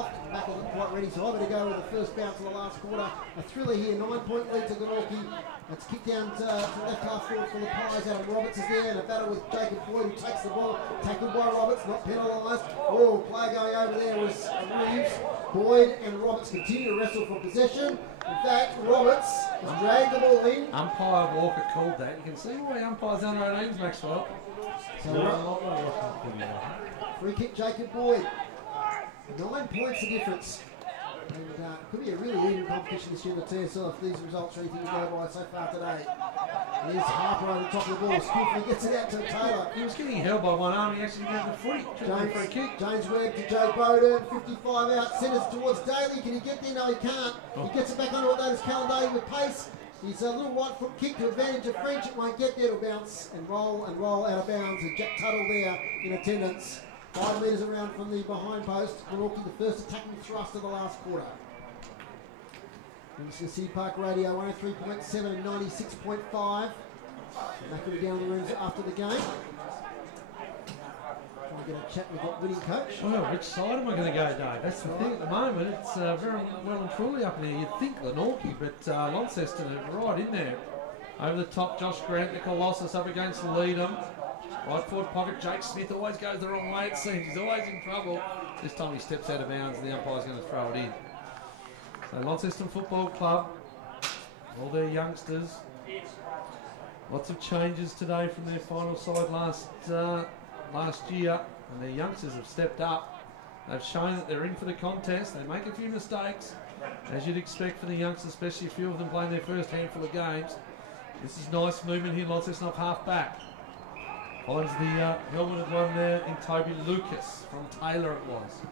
soft. Back wasn't quite ready, so I'm going to go with the first bounce of the last quarter. A thriller here, 9-point lead to Glenorchy. It's kicked down to left half forward for the Pies. Adam Roberts is there in a battle with Jacob Floyd, who takes the ball. Tackled by Roberts, not penalised. Oh, player going over there was Reeves. Boyd and Roberts continue to wrestle for possession. In fact, Roberts has dragged the ball in. Umpire Walker called that. You can see why umpires under 18s, Maxwell. So, free kick, Jacob Boyd. 9 points the difference. And could be a really even competition this year in the TSL if these results are anything to go by so far today. Here's Harper over the top of the ball. Skillfully gets it out to Taylor. He was getting held by one arm. He actually got the footy. For a kick. James Webb to Joe Bowden. 55 out. Centres towards Daly. Can he get there? No, he can't. Oh. He gets it back under what that is Cal Daly with pace. He's a little right foot kick to advantage of French. It won't get there. It'll bounce and roll out of bounds. And Jack Tuttle there in attendance. 5 metres around from the behind post. Glenorchy, the first attacking thrust of the last quarter. This is City Park Radio, 103.7 and 96.5. Back down the rooms after the game. Trying to get a chat with that winning coach. Well, which side am I going to go, Dave? That's the thing at the moment. It's very well and truly up in there. You'd think Glenorchy, but Launceston are right in there. Over the top, Josh Grant, the Colossus up against Leadham. Right forward pocket, Jake Smith always goes the wrong way, it seems. He's always in trouble. This time he steps out of bounds and the umpire's going to throw it in. So Launceston Football Club, all their youngsters. Lots of changes today from their final side last year, and their youngsters have stepped up. They've shown that they're in for the contest. They make a few mistakes, as you'd expect for the youngsters, especially a few of them playing their first handful of games. This is nice movement here, Launceston off half back. Finds the helmeted one there in Toby Lucas, from Taylor it was.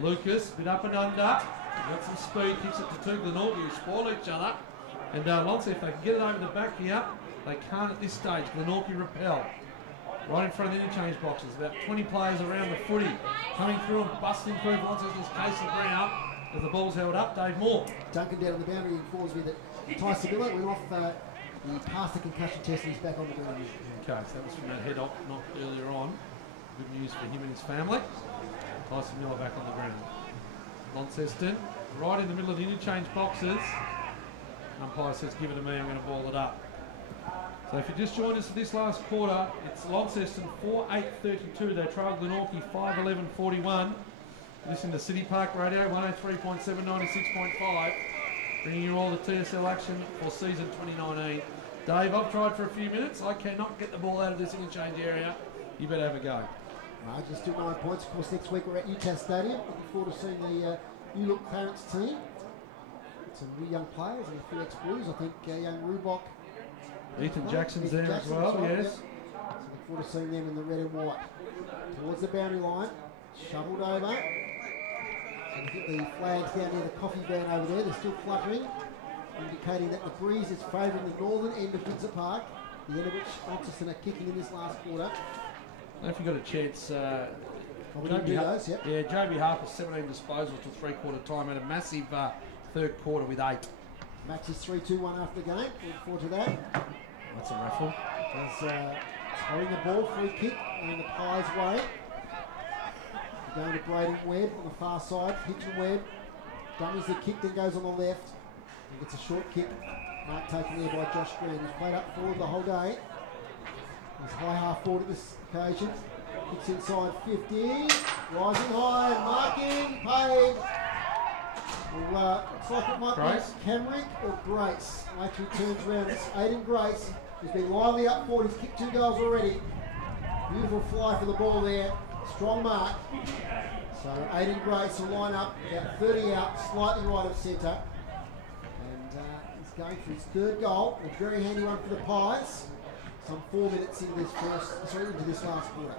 Lucas, bit up and under. Got some speed, kicks it to two Glenorchy who spoil each other. And Launceston, if they can get it over the back here, they can't at this stage. Glenorchy repel. Right in front of the interchange boxes. About 20 players around the footy. Coming through and busting through Launceston's case of ground as the ball's held up. Dave Moore. Duncan down on the boundary informs me that Tyson Miller went off the past the concussion test and he's back on the ground. Okay, so that was from that head knock earlier on. Good news for him and his family. Tyson Miller back on the ground. Launceston, right in the middle of the interchange boxes. Umpire says, give it to me, I'm going to ball it up. So if you just joined us for this last quarter, it's Launceston 4-8-32. They trail Glenorchy 5-11-41. Listen to City Park Radio, 103.7, 96.5. Bringing you all the TSL action for season 2019. Dave, I've tried for a few minutes. I cannot get the ball out of this interchange area. You better have a go. Just took 9 points. Of course, next week we're at UTAS Stadium. Looking forward to seeing the New Look Clarence team. Some new young players and a few ex-Blues. I think young Rubok. Ethan Jackson's there as well, right, yes. Yep. So looking forward to seeing them in the red and white. Towards the boundary line. Shoveled over. So you get the flags down near the coffee van over there. They're still fluttering, indicating that the breeze is favouring the northern end of Windsor Park, the end of which Launceston are kicking in this last quarter. Now if you've got a chance, we don't do those, yep. Yeah, Joby Harper 17 disposals to three-quarter time and a massive third quarter with 8. Max is 3-2-1 after the game. Looking forward to that. That's a raffle. Throwing the ball, free kick, and the Pies' way. Going to Braden Webb on the far side. Hitchin Webb dummies the kick, then goes on the left. And gets a short kick. Mark taken there by Josh Green, who's played up forward the whole day. He's high half forward at this occasion. Kicks inside 50. Rising high, marking, paid. Well, looks like it might be Camrick or Grace. Actually turns around. It's Aiden Grace, who's been lively up forward. He's kicked 2 goals already. Beautiful fly for the ball there. Strong mark. So Aiden Grace will line up about 30 out, slightly right of centre. And he's going for his 3rd goal. A very handy one for the Pies. Some 4 minutes into this last quarter.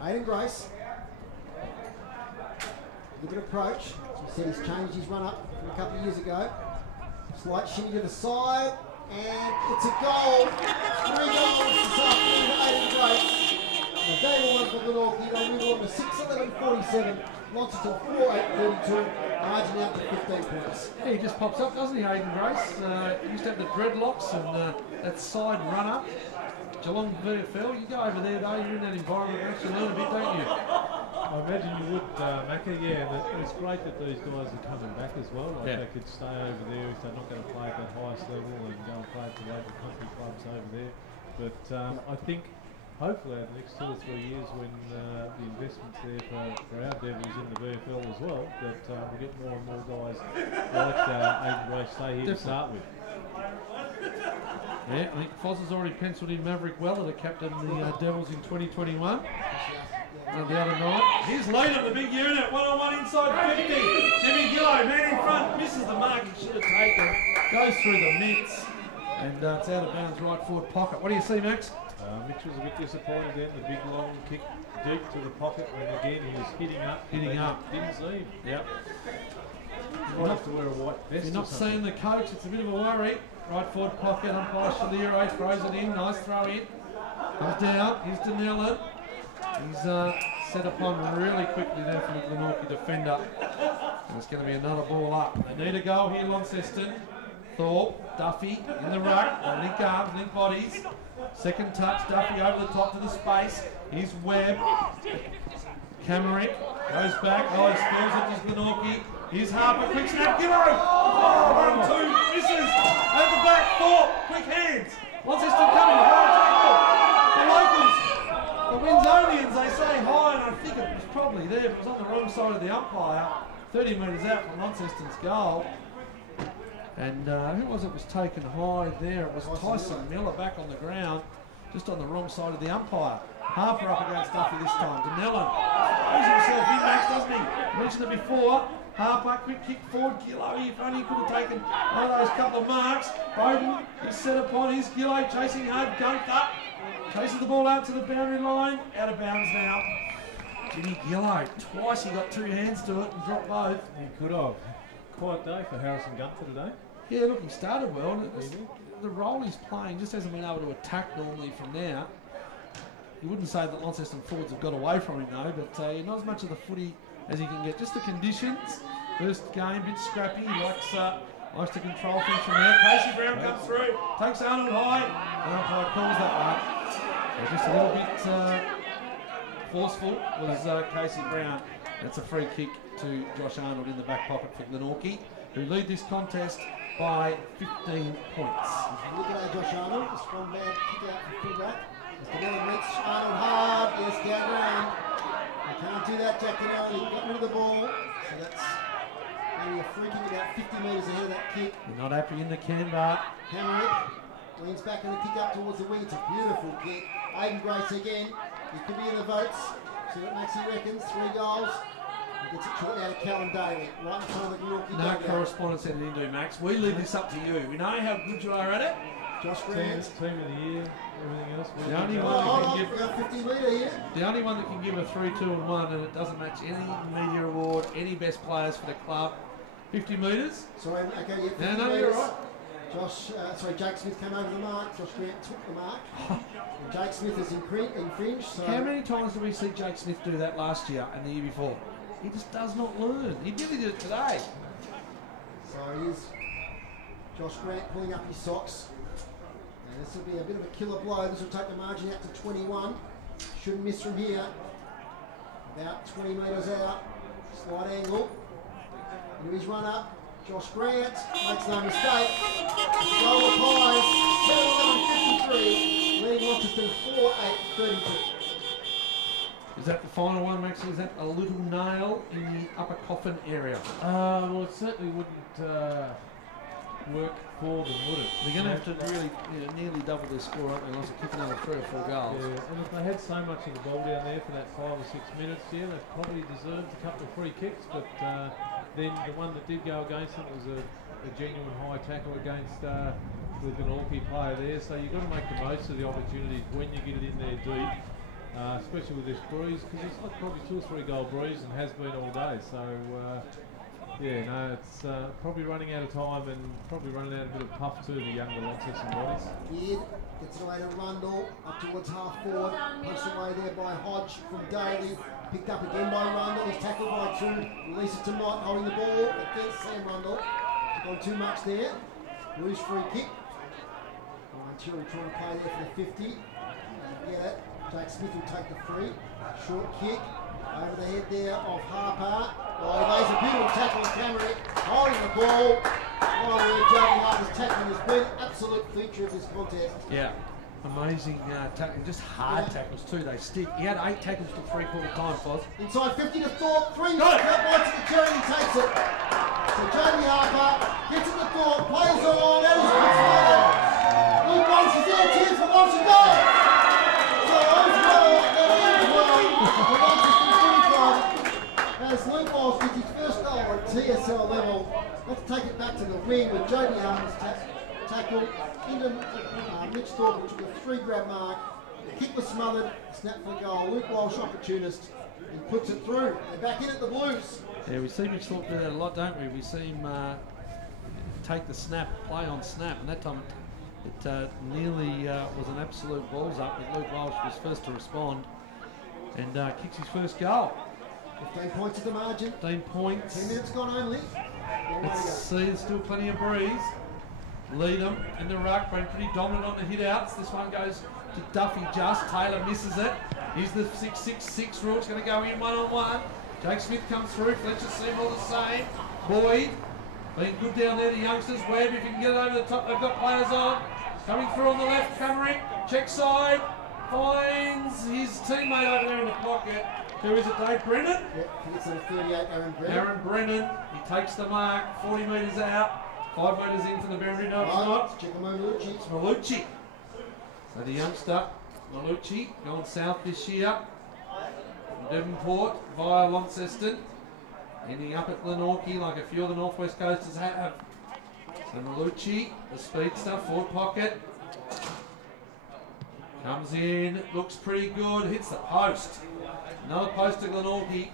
Aiden Grace. A good approach. As we said, he's changed his run up from a couple of years ago. Slight shimmy to the side. And it's a goal. 3 goals this afternoon for Aiden Grace. A day one for Glenorchy. They move on to 6-11-47. Launceston 4-8-32. Margin out to 15 points. Yeah, he just pops up, doesn't he, Aiden Grace? He used to have the dreadlocks and that side run up. Geelong VFL, you go over there though, you're in that environment, you actually learn a bit, don't you? I imagine you would, Macca, yeah, and it's great that these guys are coming back as well. Like they could stay over there if they're not going to play at that highest level and go and play at the local country clubs over there. But I think hopefully over the next 2 or 3 years when the investment's there for our Devils in the VFL as well, that we'll get more and more guys like Aiden Gray stay here to start with. Yeah, I think Foz has already penciled in Maverick Weller to captain the Devils in 2021. The other night. Here's Latham, the big unit, one-on-one inside 50. Jimmy Gillow, man in front, misses the mark he should have taken. Goes through the mitts, and it's out of bounds right forward pocket. What do you see, Max? Mitch was a bit disappointed then, the big long kick deep to the pocket when again he was hitting up. Didn't see him. Yep. You might have to wear a white vest. You're not seeing the coach, it's a bit of a worry. Right forward pocket, umpire Shaliro throws it in, nice throw in. Comes down, here's Danellen. He's set upon really quickly there from the Glenorchy defender. And it's going to be another ball up. They need a goal here, Launceston. Thorpe, Duffy in the ruck. They link arms, link bodies. Second touch, Duffy over the top to the space. Here's Webb. Camerick goes back. Oh, he spills it to Glenorchy. Here's Harper, quick snap, Gillow! Oh, 1-2, misses! At the back, Thorpe, quick hands. Launceston coming, high tackle. The locals, the Windsonians, they say high, and I think it was probably there, but it was on the wrong side of the umpire. 30 metres out from Launceston's goal. And who was it was taken high there? It was Tyson Miller back on the ground, just on the wrong side of the umpire. Harper up against Duffy this time. Danellen brings himself in, Max, doesn't he? Mentioned it before. Harper, quick kick forward. Gillow, if only he could have taken one of those couple of marks. Bowden is set upon his Gillow, chasing hard, gunked up. Chases the ball out to the boundary line. Out of bounds now. Jimmy Gillow, twice he got two hands to it and dropped both. He could have. Quiet day for Harrison Gunther today. Yeah, look, he started well. The role he's playing just hasn't been able to attack normally from now. You wouldn't say that Launceston forwards have got away from him though, but not as much of the footy as he can get. Just the conditions. First game, bit scrappy. He likes to control things from there. Casey Brown comes through, takes Arnold high, and umpire calls that one. So just a little bit forceful was Casey Brown. That's a free kick to Josh Arnold in the back pocket for Glenorchy, who lead this contest by 15 points. Look at that, Josh Arnold. A strong bad kick out from fullback. Mr. Miller meets Arnold hard. Yes, down ground. You can't do that, Jack Danellen. He got rid of the ball. So that's maybe a free kick about 50 metres ahead of that kick. You're not happy in the Canberra. Hamerick leans back and the kick up towards the wing. It's a beautiful kick. Aiden Grace again. He could be in the votes. See what Maxie reckons. 3 goals. He gets it short out of Callum Daly. Right in front of the Glenorchy. No correspondence headed into Max. We leave this up to you. We know how good you are at it. Josh Grant. Team of the year, everything else. The only one that can give, we got 50 metre here. The only one that can give a 3, 2 and 1, and it doesn't match any media award, any best players for the club. 50 metres. Sorry, okay, yeah, 50 no, you're right. Jake Smith came over the mark. Josh Grant took the mark. And Jake Smith has infringed. So how many times did we see Jake Smith do that last year and the year before? He just does not learn. He nearly did it today. So here's Josh Grant pulling up his socks. And this will be a bit of a killer blow. This will take the margin out to 21. Shouldn't miss from here. About 20 metres out. Slight angle. Into his run up. Josh Grant makes no mistake. Goal of Pies, 7-11-53, leading Launceston 4-8-32. Is that the final one, Max? Is that a little nail in the upper coffin area? Well, it certainly wouldn't work for them, would it? They're going to have to really nearly double their score, aren't they? Unless they kick another 3 or 4 goals. Yeah, and if they had so much of the ball down there for that 5 or 6 minutes, yeah, they probably deserved a couple of free kicks, but then the one that did go against them was a genuine high tackle against the Glenorchy player there. So you've got to make the most of the opportunities when you get it in there deep, especially with this breeze, because it's like probably 2 or 3 goal breeze and has been all day. So yeah, no, it's probably running out of time and probably running out a bit of puff to the younger Launceston bodies. Beard gets it away to Rundle, up towards half forward, punched away there by Hodge from Daly. Picked up again by Rundle, he's tackled by 2, releases to Mott, holding the ball against Sam Rundle. Gone too much there, loose free kick. Ryan Tiri trying to play there for the 50. Doesn't get it. Jake Smith will take the free. Short kick. Over the head there of Harper. Oh, he lays a beautiful tackle on Camerick, holding the ball. Oh, Jamie Harper's tackling has been an absolute feature of this contest. Yeah, amazing tackling, just hard tackles too, they stick. He had 8 tackles to 3/4 time, Foz. Inside 50 to Thorpe, 3 Got it. bites at the cherry, he takes it. So Jamie Harper gets it to Thorpe, plays on, that is good for Luke Walsh is there, cheers for Walsh and goal! So as Luke Walsh gets his first goal at TSL level, let's take it back to the wing with Jamie Harper's tackle into Mitch Thorpe, which took a 3-grab mark. The kick was smothered, snap for goal. Luke Walsh, opportunist, he puts it through. They're back in at the Blues. Yeah, we see Mitch Thorpe do that a lot, don't we? We see him take the snap, play on snap, and that time it nearly was an absolute balls up, but Luke Walsh was first to respond and kicks his first goal. 15 points at the margin. 15 points. 10 minutes gone only. Let's see, there's still plenty of breeze. Lead them in the ruck, been pretty dominant on the hit outs. This one goes to Duffy just. Taylor misses it. Here's the 6-6-6 rule. It's going to go in 1-on-1. Jake Smith comes through. Fletcher seem all the same. Boyd being good down there. The youngsters. Webb, if you can get it over the top, they've got players on. Coming through on the left. Camerick, check side. Finds his teammate over there in the pocket. Who is it, Dave? Brennan? Yep, it's on 38, Aaron Brennan. Aaron Brennan. He takes the mark. 40 metres out. 5 metres into the boundary. No, it's not. Check Malucci. It's Malucci. So the youngster, Malucci, going south this year. From Devonport via Launceston. Ending up at Glenorchy like a few of the Northwest Coasters have. So Malucci, the speedster, forward pocket. Comes in, looks pretty good, hits the post. Another post to Glenorchy.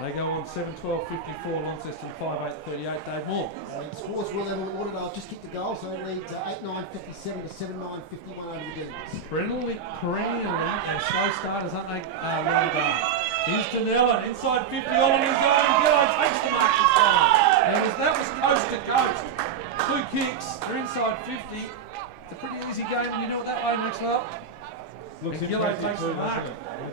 They go on 7-12-54, Launceston 5-8-38, Dave Moore. Scores Will Evan Lauderdale just kicked the goal, so it leads 8-9-57 to 7-9-51 over the Demons. Perennially and slow starters, aren't they, Lauderdale? Here's Danella, inside 50, all on his own. Gillo takes the mark this time. And that was coast to coast. 2 kicks, they're inside 50. It's a pretty easy game, and you know what that way, Maxwell? Looks and Gillo takes the mark.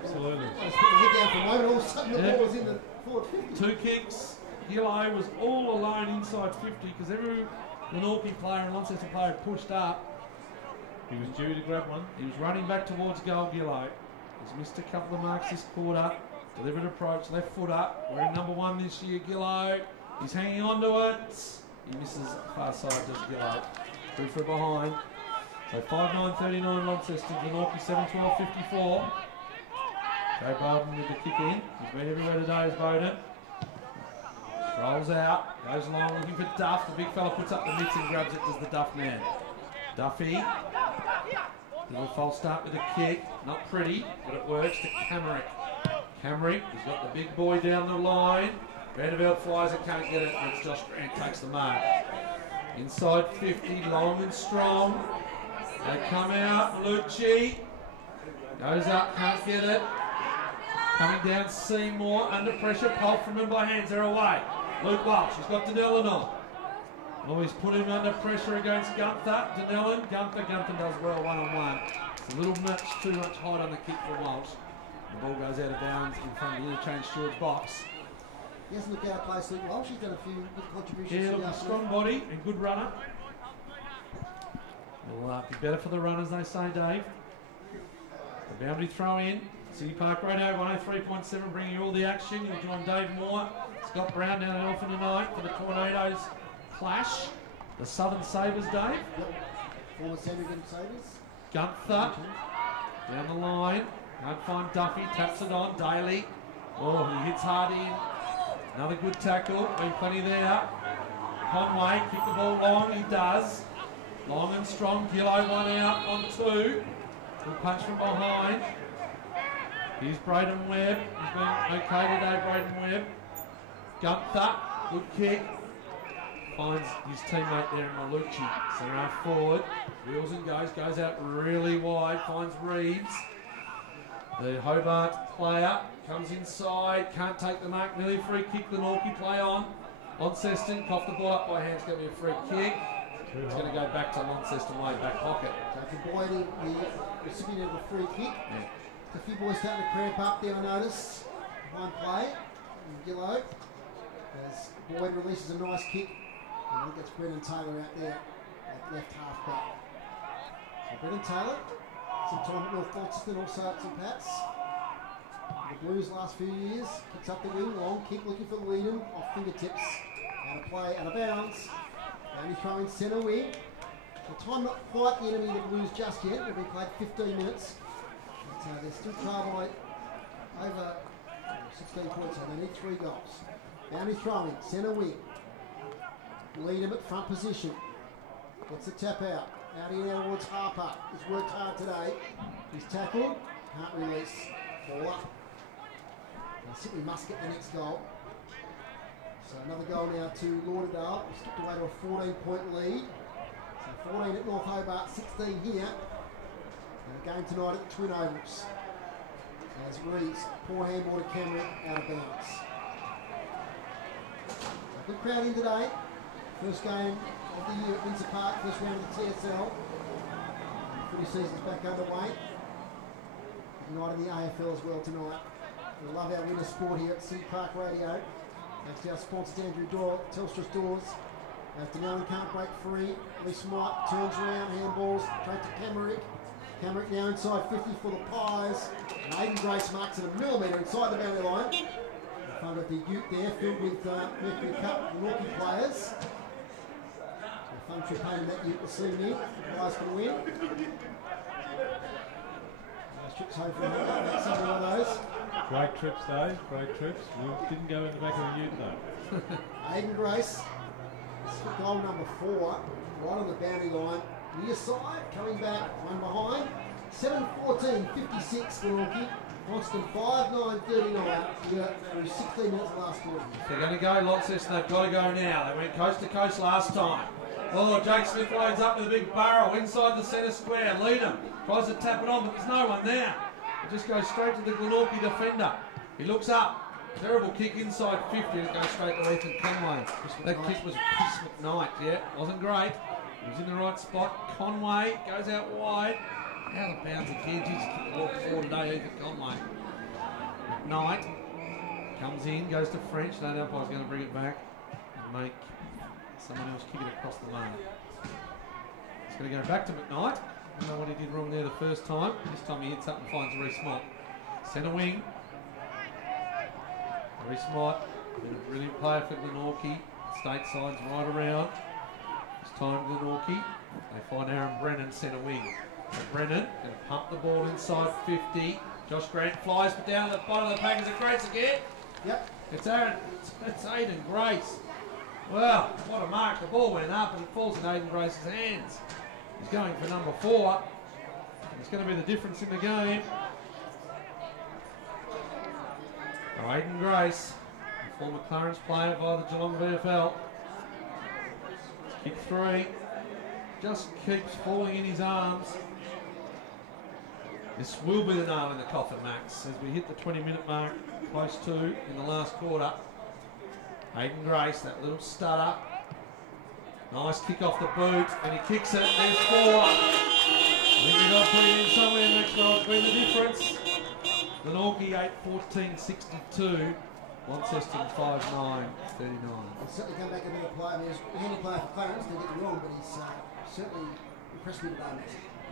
Absolutely. Just put the head down for a moment, all of a sudden the ball was in the forward 50. 2 kicks. Gillo was all alone inside 50 because every Glenorchy player and Launceston player pushed up. He was due to grab one. He was running back towards goal, Gillo. He's missed a couple of marks this quarter. Deliberate approach, left foot up. Wearing number 1 this year, Gillo. He's hanging on to it. He misses far side, does Gillo. Through for behind. So 5-9-39 Launceston, Glenorchy 7-12-54. Joe Bowden with the kick in. He's been everywhere today as Bowden. Strolls out, goes along looking for Duff. The big fella puts up the mitts and grabs it, does the Duff man. Duffy. Little false start with a kick. Not pretty, but it works to Camerick. Camerick, he's got the big boy down the line. Vanderbilt flies it, can't get it. It's Josh Grant takes the mark. Inside 50, long and strong. They come out, Lucci. Goes up, can't get it. Coming down Seymour, under pressure, Polk from him by hands, they're away. Luke Walsh, he's got Denellen on. Oh, he's put him under pressure against Gunther. Denellen, Gunther does well one-on-one. It's a little much, too much height on the kick for Walsh. The ball goes out of bounds in front of the interchange stewards box. He hasn't looked out of place, Luke Walsh. He's done a few good contributions. Yeah, look, a strong body and good runner. Will be better for the runners, they say, Dave. The boundary throw in. City Park Radio 103.7 bringing you all the action. You'll join Dave Moore, Scott Brown down at Elephant tonight for the Tornadoes clash. The Southern Sabres, Dave. Yep. Former Sandringham Sabres. Gunther down the line. Can't find Duffy. Taps it on. Daly. Oh, he hits hard in. Another good tackle. Been plenty there. Conway, kick the ball long. He does. Long and strong. Gillo 1 out on 2. Good punch from behind. Here's Braden Webb. He's been okay today, Braden Webb. Gunther, good kick. Finds his teammate there in Malucci. Centre half forward. Wheels and goes out really wide. Finds Reeves. The Hobart player comes inside. Can't take the mark. Nearly a free kick. The Norky play on. Launceston coughed the ball up by hand. It's going to be a free kick. It's going to go back to Launceston way, back pocket. So Boyd, the recipient of the free kick. Yeah. A few boys starting to cramp up there, I noticed. Behind play, Gillow, as Boyd releases a nice kick, and then gets Brendan Taylor out there at left half back. So Brendan Taylor, some time at North Launceston, also at St Pat's. The Blues last few years, kicks up the wing, long kick looking for Leedham, off fingertips, out of play, out of bounds. Only throwing centre wing. The time not quite the enemy of the Blues just yet, they've been played 15 minutes. But they're still trailed by over 16 points, so they need 3 goals. Boundary throwing, centre wing. Leedham at front position. Gets the tap out. Out here towards Harper. He's worked hard today. He's tackled. Can't release. Ball up. Simply must get the next goal. So another goal now to Lauderdale. We've skipped away to a 14-point lead. So 14 at North Hobart, 16 here. And a game tonight at the Twin Ovals. As Reeves, poor handball to Cameron, out of bounds. So good crowd in today. First game of the year at Windsor Park, first round of the TSL. The footy season's back underway. Tonight in the AFL as well tonight. We love our winter sport here at City Park Radio. Thanks to our sponsors Andrew Doyle, Telstra's Doors. As Denellen can't break free, Lee Smite turns around, handballs, straight to Camerick. Camerick now inside 50 for the Pies. And Aiden Grace marks it a millimetre inside the boundary line. In front of the Ute there, filled with Mercury Cup Glenorchy players. A fun trip home that Ute this evening. The Pies can win. Those trips home from home, that's something one of those. Great trips, Dave. Great trips. We didn't go in the back of the Ute, though. Aiden Grace. Goal number 4, right on the boundary line, near side, coming back, one behind, 7-14, 56 Glenorchy, Launceston 5-9-39, through 16 minutes of the last quarter. If they're going to go Launceston, they've got to go now. They went coast to coast last time. Oh, Jake Smith loads up with a big barrel inside the centre square. Leedham tries to tap it on, but there's no one there. It just goes straight to the Glenorchy defender. He looks up. Terrible kick inside 50, it goes straight to Ethan Conway. That kick was Chris McKnight, yeah, wasn't great. He was in the right spot. Conway goes out wide. Out of bounds again. He's kicked the ball forward today, Ethan Conway. McKnight comes in, goes to French. No doubt I was going to bring it back and make someone else kick it across the line. It's going to go back to McKnight. I don't know what he did wrong there the first time. This time he hits up and finds Reece Mott. Centre wing. Very smart, been a brilliant player for Glenorchy. State side's right around. It's time Glenorchy. They find Aaron Brennan centre wing. So Brennan going to pump the ball inside 50. Josh Grant flies, but down at the bottom of the pack is it Grace again? Yep. It's Aaron. It's Aiden Grace. Well, what a mark. The ball went up and it falls in Aiden Grace's hands. He's going for number 4. It's going to be the difference in the game. Aiden Grace, the former Clarence player via the Geelong VFL. Kick 3, just keeps falling in his arms. This will be the nail in the coffin, Max, as we hit the 20-minute mark, close to in the last quarter. Aiden Grace, that little stutter. Nice kick off the boot, and he kicks it. There's 4. I think we've got to put it in somewhere, Maxwell. It's been the difference. Glenorchy 8-14-62, Launceston 5-9-39. He's certainly come back a better player. I mean, he's a handy player for Clarence, don't get me wrong, but he's certainly impressed me today.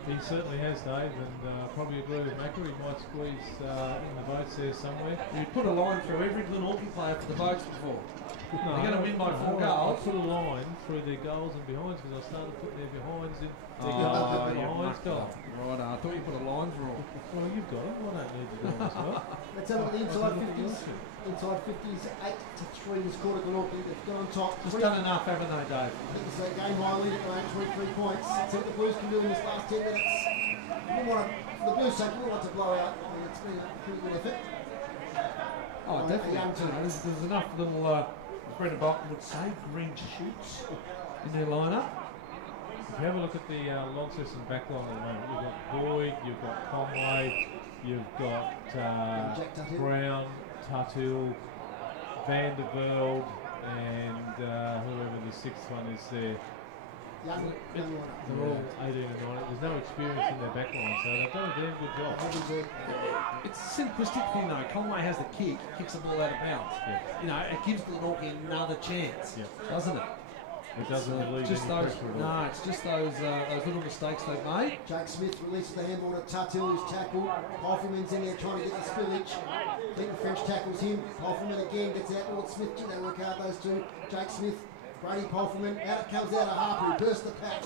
He certainly has, Dave, and probably agree with Macca. He might squeeze in the votes there somewhere. You put a line through every Glenorchy player for the votes before. No, they're going to win by 4 goals. I put a line through their goals and behinds because I started putting their behinds in. Their behinds goal. Right, I thought you put a line through. Well, you've got them. I don't need to do them as well. Let's have a look at the inside 50s. Inside 50s, 8-3 this quarter. Glenorchy, they've gone on top. Just done enough, haven't they, Dave? I think it's a game high lead at the moment, 23 points. That's what the Blues can do in this last 10 minutes. For the Blues' sake, we want to blow out. I mean, it's been a pretty good effort. Oh, definitely. There's enough little, as Brendan Bolton would say, green shoots in their lineup. If you have a look at the Launceston backline at the moment, you've got Boyd, you've got Conway, you've got Brown, Tuthill, Van der Velde, and whoever the 6th one is there. young lineup. They're all 18 and 19. There's no experience in their back line, so they've done a damn good job. It's a simplistic thing though. Conway has the kick, kicks the ball out of bounds. Yeah. You know, it gives Glenorchy another chance, doesn't it? It doesn't relieve just any those, pressure at all. no, it's just those little mistakes they've made. Jake Smith releases the handball to Tuthill, who's tackled. Poffelman's in there trying to get the spillage. Clinton French tackles him. Poffelman again gets out towards Smith. They work out those two. Jake Smith, Brady Poffelman. Out it comes out of Harper, who bursts the pack.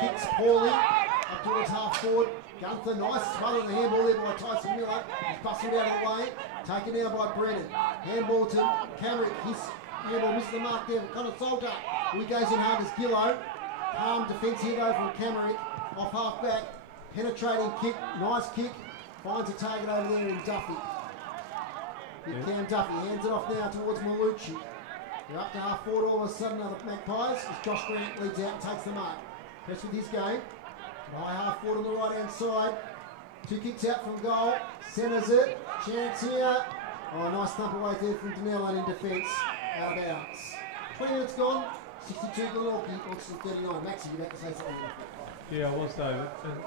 Kicks poorly up towards half forward. Gunther, nice smothering the handball there by Tyson Miller. He's bustled out of the way. Taken down by Brennan. Handball to Camrick. His handball misses the mark there for Connor Salter. He goes in hard as Gillow. Calm defence here though from Camrick. Off half back. Penetrating kick. Nice kick. Finds a target over there in Duffy. Big Cam Duffy hands it off now towards Malucci. They're up to half forward all of a sudden now the Magpies as Josh Grant leads out and takes the mark. Press with his game. High half forward on the right hand side. Two kicks out from goal. Centres it. Chance here. Oh, nice thump away there from Danello in defence. Out of bounds. 20 minutes gone. 62 Glenorchy. Launceston 39. Maxie, you'd have to say something. Yeah, I was, David. And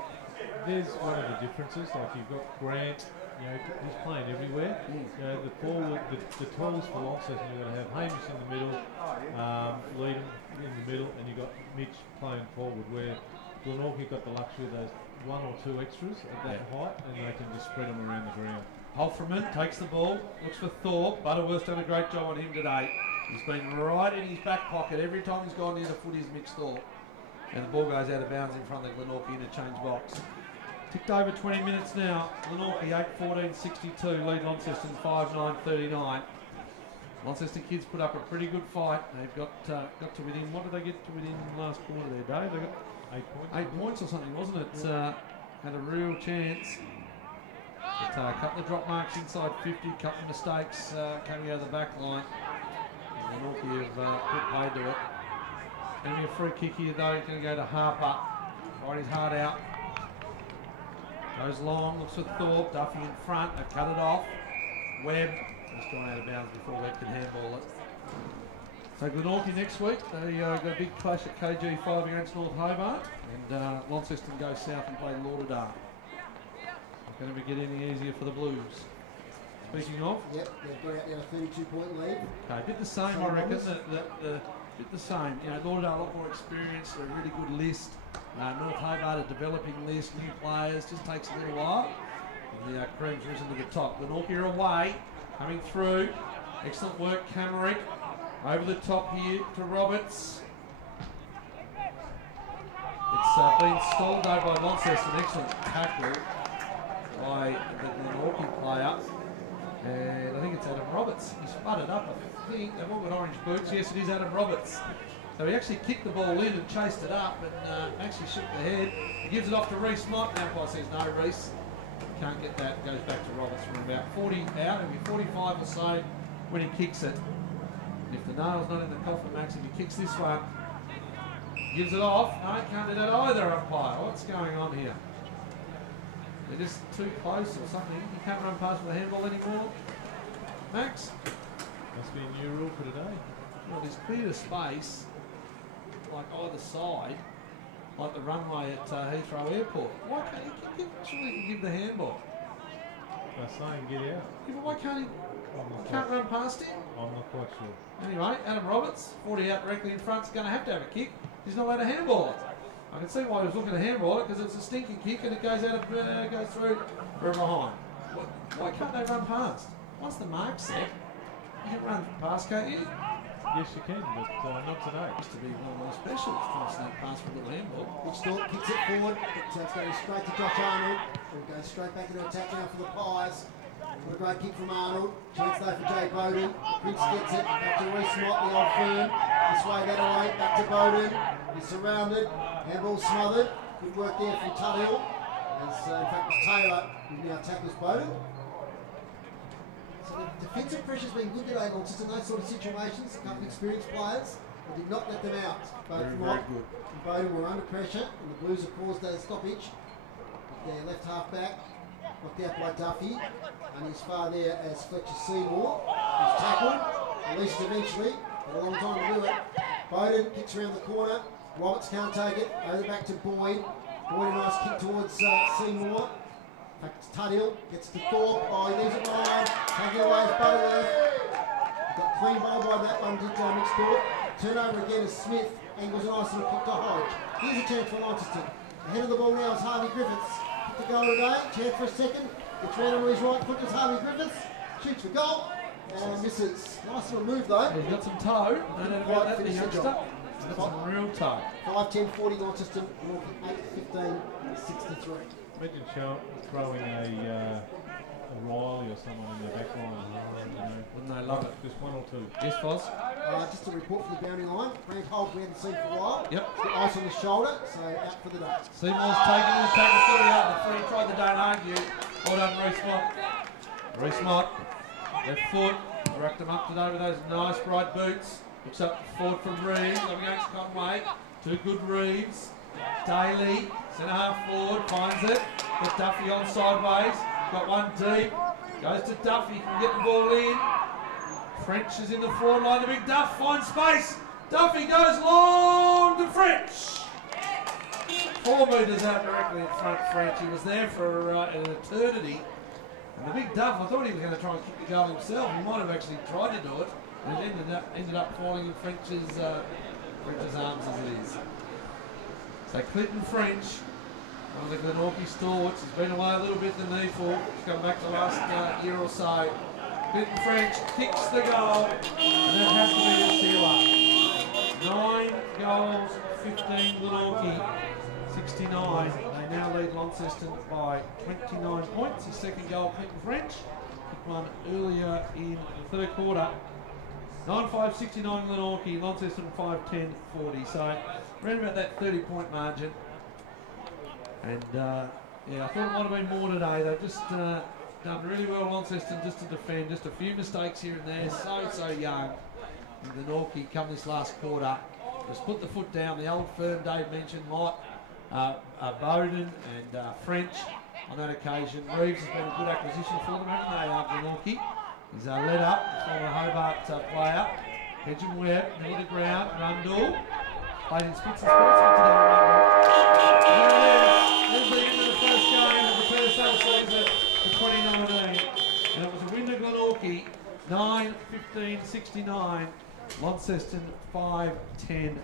there's one of the differences. Like you've got Grant, you know, he's playing everywhere. You know, the forward, the tools for Launceston, you're going to have Hamish in the middle, Leedham in the middle, and you've got Mitch playing forward. Where Glenorchy got the luxury of those one or two extras at that height, and they can just spread them around the ground. Holfreman takes the ball, looks for Thorpe. Butterworth's done a great job on him today. He's been right in his back pocket every time he's gone near the footy. He's mixed Thorpe. And the ball goes out of bounds in front of the Glenorchy interchange box. Ticked over 20 minutes now. Glenorchy 8-14-62, lead Launceston 5-9-39. Launceston kids put up a pretty good fight. They've got to within, what did they get to within last quarter there, Dave? They got 8 points. 8 points or something, wasn't it? Had a real chance. But a couple of drop marks inside 50, couple of mistakes coming out of the back line. Glenorchy have put paid to it. Going to be a free kick here though. Going to go to Harper. Right his heart out. Goes long, looks for Thorpe. Duffy in front. They've cut it off. Webb just gone out of bounds before Webb can handball it. So Glenorchy next week. They got a big clash at KG5 against North Hobart. And Launceston goes south and play Lauderdale. Not going to get any easier for the Blues. Speaking of. Yep, they've got out there a 32-point lead. Okay, a bit the same, I reckon. Bit the same. You know, Lauderdale a lot more experience, a really good list. North Hobart a developing list, new players, just takes a little while. And the cream's risen to the top. Glenorchy are away, coming through. Excellent work, Camrick. Over the top here to Roberts. It's been stalled though by Launceston. Excellent tackle by the Glenorchy player. And I think it's Adam Roberts. He sputtered up, I think. They've all got orange boots. Yes, it is Adam Roberts. So he actually kicked the ball in and chased it up, but actually shook the head. He gives it off to Reece Mott. Now Umpire says no, Reece. Can't get that. Goes back to Roberts from about 40 out. It'll be 45 or so when he kicks it. And if the nail's not in the coffin, Max, if he kicks this one, gives it off. No, can't do that either, umpire. What's going on here? They're just too close or something. You can't run past with a handball anymore. Max? Must be a new rule for today. Well, there's clear to space, like either side, like the runway at Heathrow Airport. Why can't he surely give the handball? By saying get out. Yeah, but why can't he? Can't run past him? I'm not quite sure. Anyway, Adam Roberts, 40 out directly in front, is going to have a kick. He's not allowed to handball it. I can see why he was looking to handball it, because it's a stinky kick and it goes out of goes through or behind. Why can't they run past? Once the mark's set, you can run past, can't you? Yes, you can, but not today. Used to be one of those specials, trying to sneak past for a little handball. Mitch Thorpe kicks it forward. It's going straight to Josh Arnold. It goes straight back into attack now for the Pies. What a great kick from Arnold. Chance though for Jay Bowden. Prince gets it. Back to Reece Mott, the old firm. This way, that away. Back to Bowden. He's surrounded. Handball smothered. Good work there from Tuthill. As in fact it was Taylor who now tackles Bowden. So the defensive pressure's been good today, Launceston, in those sort of situations. A couple of experienced players. They did not let them out. Both Mott and Bowden were under pressure, and the Blues have caused a stoppage. Their left half back. Knocked out by Duffy, and he's far there as Fletcher Seymour. He's tackled, released eventually, had a long time to do it. Bowden kicks around the corner, Roberts can't take it. Over back to Boyd. Boyd, a nice kick towards Seymour. Back to Tudhill. Gets to Thorpe. Oh, he leaves it behind. Taking away his Butterworth. Got clean ball by that one, did Mitch Thorpe. Turnover again as Smith angles a nice little kick to Hodge. Here's a chance for Launceston. Ahead of the ball now is Harvey Griffiths. Kick to goal today. Chance for a second. Gets round on his right foot as Harvey Griffiths. Shoots for goal. And misses. Nice little move though. He's got some toe. No doubt about that, the youngster. He's got some real toe. 5-10-40 Launceston. 8-15-63. Imagine throwing a Riley or someone in the back line. Wouldn't they love it? Just one or two. Yes, Foz. Just a report from the boundary line. Grant Holt we haven't seen for a while. Yep. Got ice on the shoulder, so out for the day. Seymour's taking the footy out. The free tried the don't argue. Well done, Reece Mott. Reece Mott. Left foot. Racked him up today with those nice bright boots. Looks up forward from Reeves. Up against Conway. Two good Reeves. Daly. Centre half forward. Finds it. Got Duffy on sideways. Got one deep. Goes to Duffy. Can get the ball in. French is in the forward line. The big Duff finds space. Duffy goes long to French. 4 metres out directly in front of French. He was there for an eternity. And the big Duff, I thought he was going to try and kick the goal himself. He might have actually tried to do it. And it ended up falling in French's arms as it is. So Clinton French, one of the Glenorchy stalwarts, has been away a little bit than needful. He's come back the last year or so. Clinton French kicks the goal, and that has to be a sealer. 9 goals, 15 Glenorchy, 69. They now lead Launceston by 29 points. His second goal, Clinton French. Kicked one earlier in the third quarter. 9-5, 69 Glenorchy, Launceston 5-10, 40. So around about that 30-point margin. And yeah, I thought it might have been more today. They've just done really well, Launceston, just to defend. Just a few mistakes here and there. So young. And Glenorchy come this last quarter. Just put the foot down. The old firm Dave mentioned, Mott, Bowden and French on that occasion. Reeves has been a good acquisition for them, haven't they, Glenorchy? He's led up, former Hobart player. Hedgen Webb, near the ground, Rundle. Played in Spitz and Sportsman today, Rundle. There's the end of the first game of the TSL season for 2019. And it was a win to Glenorchy, 9-15-69. Launceston 5-10-40.